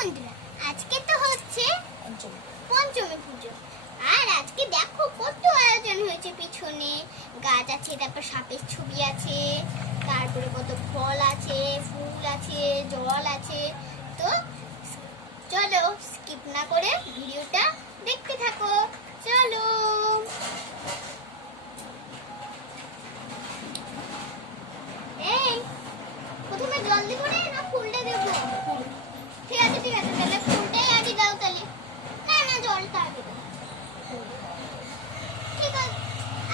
বন্ধুরা, আজকে তো হচ্ছে পঞ্চমী পুজো। আর আজকে দেখো কত আয়োজন হয়েছে, পিছনে গাছ আছে, তারপর সাপের ছবি আছে, তারপরে কত ফল আছে, ফুল আছে, জল আছে। তো চলো স্কিপ না করে ভিডিওটা দেখতে থাকো। চলো। এই প্রথমে জল দিব না ফুলটা দেব? ঠিক আছে তাহলে ফুলটাই আগে দাও তাহলে। না জলটা আগে দাও। ঠিক আছে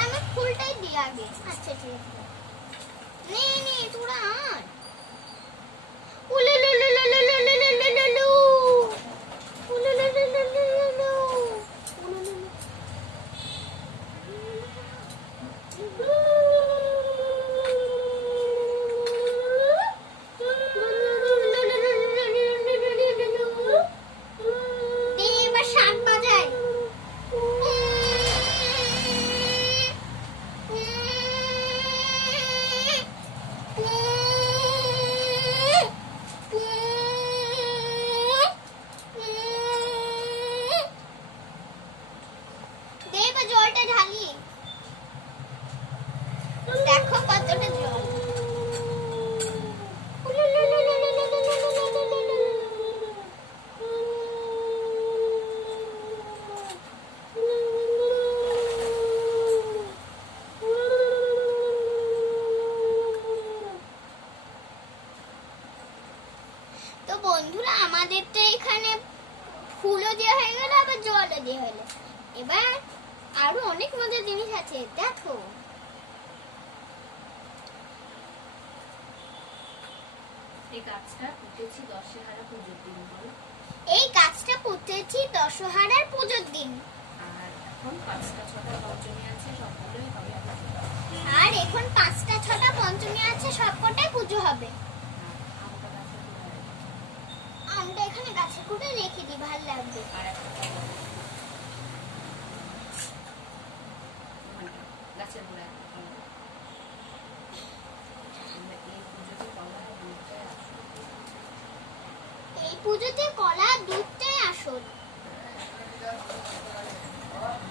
আমি ফুলটাই দিই আগে। আচ্ছা ঠিক আছে নে তোরা আন। উলুলুলুলুলুলুলুলুলুলু উলুলুলুলুলুলু জলটা ঢালি। দেখো কতটা জল। তো বন্ধুরা, আমাদের তো এখানে ফুলও দেওয়া হয়ে গেল, আবার জলও দেওয়া হলো। এবার আরো অনেক মজার জিনিস আছে, দেখো। এই গাছটা পুঁতেছি দশহারা পুজোর দিন। বলো, এই গাছটা পুঁতেছি দশহারার পুজোর দিন। আর এখন 5টা 6টা পঞ্চমী আছে, সবগুলোই হবে। আর এখন 5টা 6টা পঞ্চমী আছে, সবকটাই পুজো হবে। আমটা গাছে গোড়ায়, আমরা এখানে গাছের কুটে রেখে দিই, ভালো লাগবে। আর একটা গাছের গোড়ায় একটা কলা। এই পুজোতে কলা দুধটাই আসল।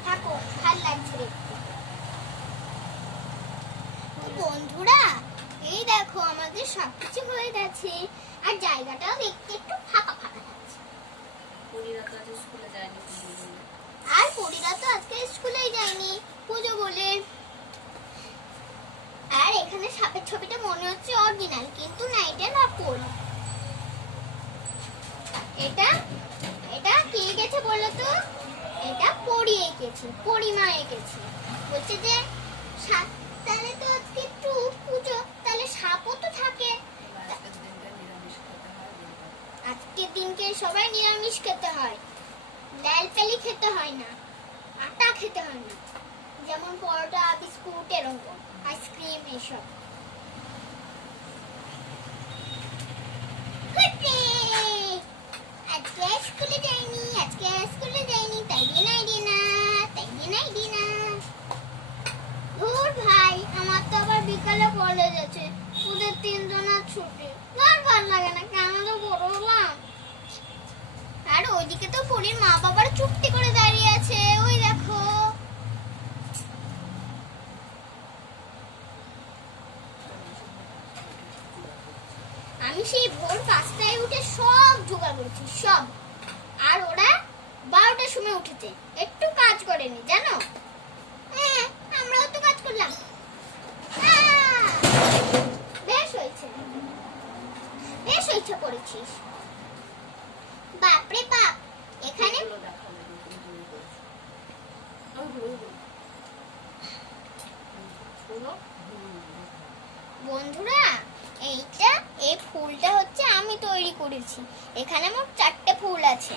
থাকো, ভালো লাগছে দেখতে। বন্ধুরা, এই দেখো আমাদের সবকিছু হয়ে গেছে, আর জায়গাটাও দেখতে একটু ফাঁকা ফাঁকা লাগছে। পরীরা তো আজ স্কুলে যায়নি পুজো বলে। আর পরীরা তো আজকে স্কুলেই যায়নি পুজো বলে। আর এখানে সাপের ছবিটা মনে হচ্ছে অরিজিনাল, কিন্তু না, এটা নকল। এটা কে এঁকেছে বলো তো? এটা পরী এঁকেছে, পরিমা এঁকেছে। বলছে যে তাহলে তো আজকে একটু পুজো, তাহলে সাপও তো থাকে। আজকের দিনকে সবাই নিরামিষ খেতে হয়, ডাল পেলি খেতে হয় না, আটা খেতে হয় না, যেমন পরোটা, বিস্কুট, এরকম আইসক্রিম এসব। আজকে স্কুলে যাইনি, তাই দিয়ে না। ধুর ভাই, আমার তো আবার বিকালে কলেজ আছে, ওদের 3 জনের ছুটি। আর ভালো লাগে না, কেন তো বড় হলাম। আর ওইদিকে তো পরীর মা বাবার চুপটি করে দাঁড়িয়ে আছে, ওই দেখো। আমি সেই ভোর 5টায় উঠে সব জোগাড় করেছি, সব। আর ওরা 12টার সময় উঠেছে, একটু কাজ করেনি জানো। হ্যাঁ, আমরাও তো কাজ করলাম। বেশ হয়েছে করেছিস। বাপরে বাপ, এখানে বন্ধুরা, এই ফুলটা হচ্ছে আমি তৈরি করেছি। এখানে মোট 4টে ফুল আছে।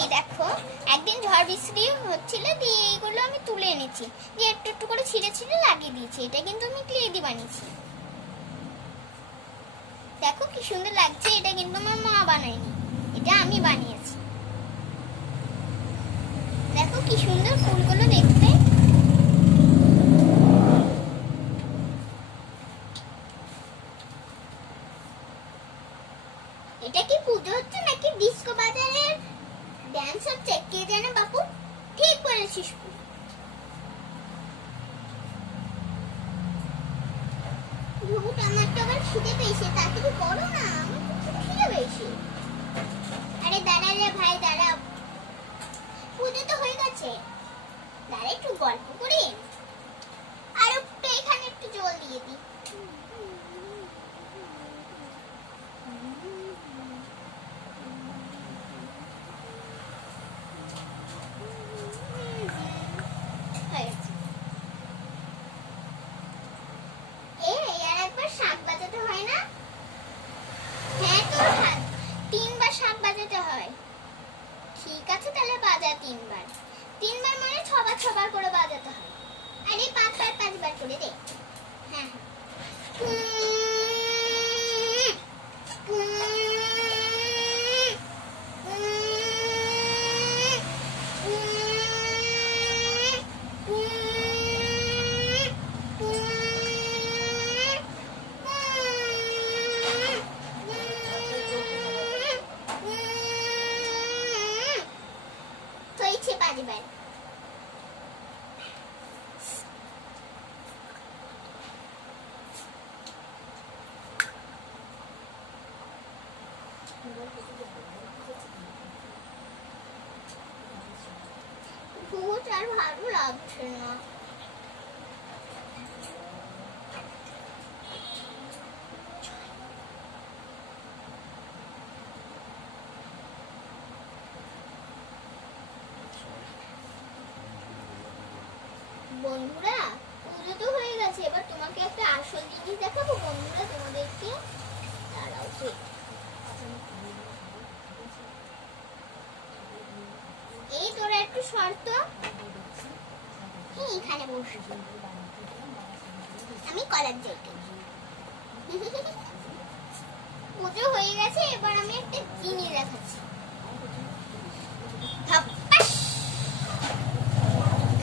এই দেখো, একদিন ঝড় বৃষ্টি হচ্ছিল, দিয়ে এইগুলো আমি তুলে এনেছি, দিয়ে একটু একটু করে ছিঁড়ে লাগিয়ে দিয়েছি। এটা কিন্তু আমি ক্লে দিয়ে বানিয়েছি। দেখো কি সুন্দর লাগছে। এটা কিন্তু আমার মা বানায়নি, এটা আমি বানিয়েছি। দেখো কি সুন্দর ফুলগুলো দেখতে। এটা কি পুজো হচ্ছে নাকি ডিস্কো বাজারের ড্যান্স হচ্ছে কে জানে বাপু। ঠিক বলেছিস। ভূত আমার তো আবার খিদে পেয়েছে, তাড়াতাড়ি করো না, আমার খুব খিদে পেয়েছে। আরে দাঁড়া রে ভাই দাঁড়া, পুজো তো হয়ে গেছে, দাঁড়া একটু গল্প করি। আর একটু এখানে একটু জল দিয়ে দিই। শাক বাজাতে হয় না? হ্যাঁ তোর হাত 3 বার শাক বাজাতে হয়। ঠিক আছে তাহলে বাজা 3 বার। 3 বার মানে 6 বার 6 বার করে বাজাতে হয়। আরে 5 বার 5 বার করে দে। হ্যাঁ হয়েছে 5 বার। ভূত আর ভালো লাগছে না। বন্ধুরা পুজো তো হয়ে গেছে, এবার তোমাকে একটা আসল জিনিস দেখাবো বন্ধুরা তোমাদেরকে। দাঁড়াও এই তোরা একটু শর্ত এখানে বসে আমি কলার যাইতে। পুজো হয়ে গেছে, এবার আমি একটা জিনিস দেখাচ্ছি।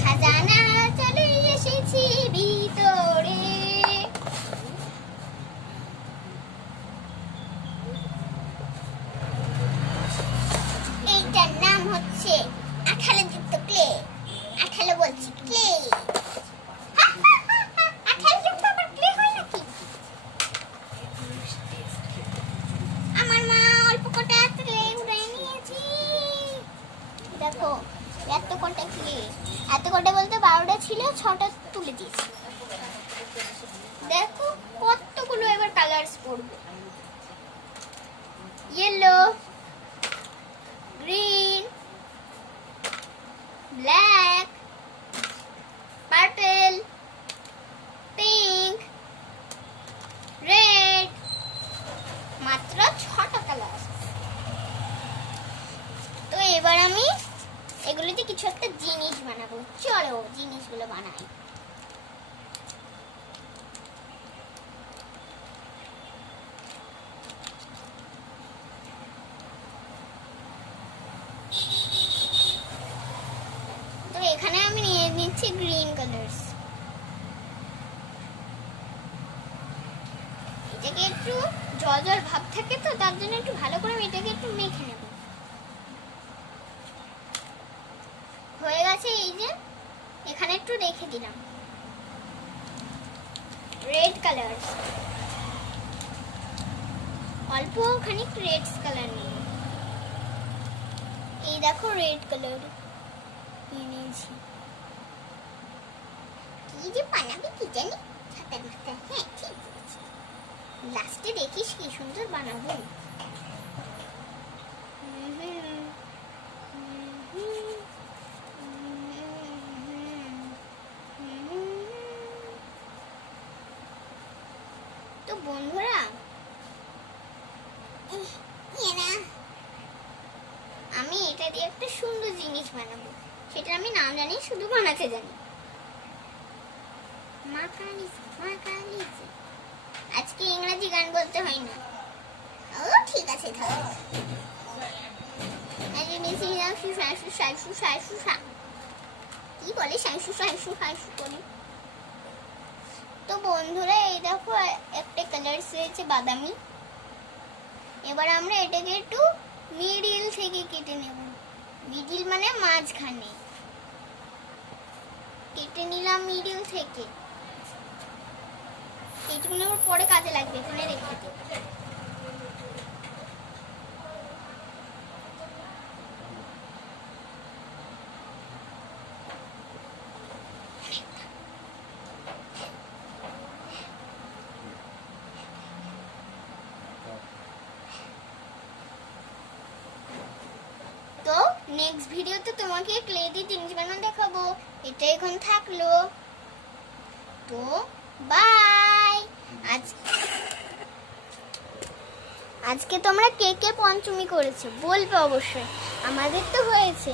খাজানা চলে এসেছি ভিতরে। এইটার নাম হচ্ছে 18 যুক্ত ক্লে। 18 বলছি ক্লে। 18 যুক্ত আবার ক্লে হয় নাকি? আমার মা অল্প কটা ক্লে উড়াই নিয়েছি। দেখো এত কটা ক্লে, এত কটা বলতে 12টা ছিল, 6টা তুলে দিয়েছি। দেখো কতগুলো এবার কালারস পড়বে। Yellow, green, black, purple, pink, red, মাত্র 6টা কালার। তো এবার আমি এগুলোতে কিছু একটা জিনিস বানাবো। চলো জিনিসগুলো বানাই। তো এখানে আমি নিয়ে নিচ্ছি গ্রিন কালারস। এটাকে একটু জল জল ভাব থাকে তো তার জন্য একটু ভালো করে আমি এটাকে একটু মেখে নেব। হয়ে গেছে, এই যে এখানে একটু রেখে দিলাম। রেড কালার, অল্প খানিক রেড কালার নিয়ে এই দেখো রেড কালার নিয়েছি। কি যে বানাবি কি জানি ছাতার মাথায়। হ্যাঁ ঠিক বলেছি, লাস্টে দেখিস কি সুন্দর বানাবো। তো বন্ধুরা আমি এটা দিয়ে একটা সুন্দর জিনিস বানাবো, সেটা আমি নাম জানি, শুধু বানাতে জানি। আজকে ইংরেজি গান বলতে হয় না। ও ঠিক আছে কি বলে বলে। তো বন্ধুরা এই দেখো একটা কালার হয়েছে বাদামি, এবার আমরা এটাকে একটু মিডিল থেকে কেটে নেব। মিডিল মানে মাঝখানে কেটে নিলাম মিডিল থেকে। এইটুকুনি আমার পরে কাজে লাগবে, এখানে রেখে দেব। তো নেক্সট ভিডিওতে তোমাকে ক্লে দিয়ে জিনিস বানানো দেখাবো। এটা এখন থাকলো। তো বাই। আজকে তোমরা কে কে পঞ্চমী করেছো বলবে অবশ্যই। আমাদের তো হয়েছে।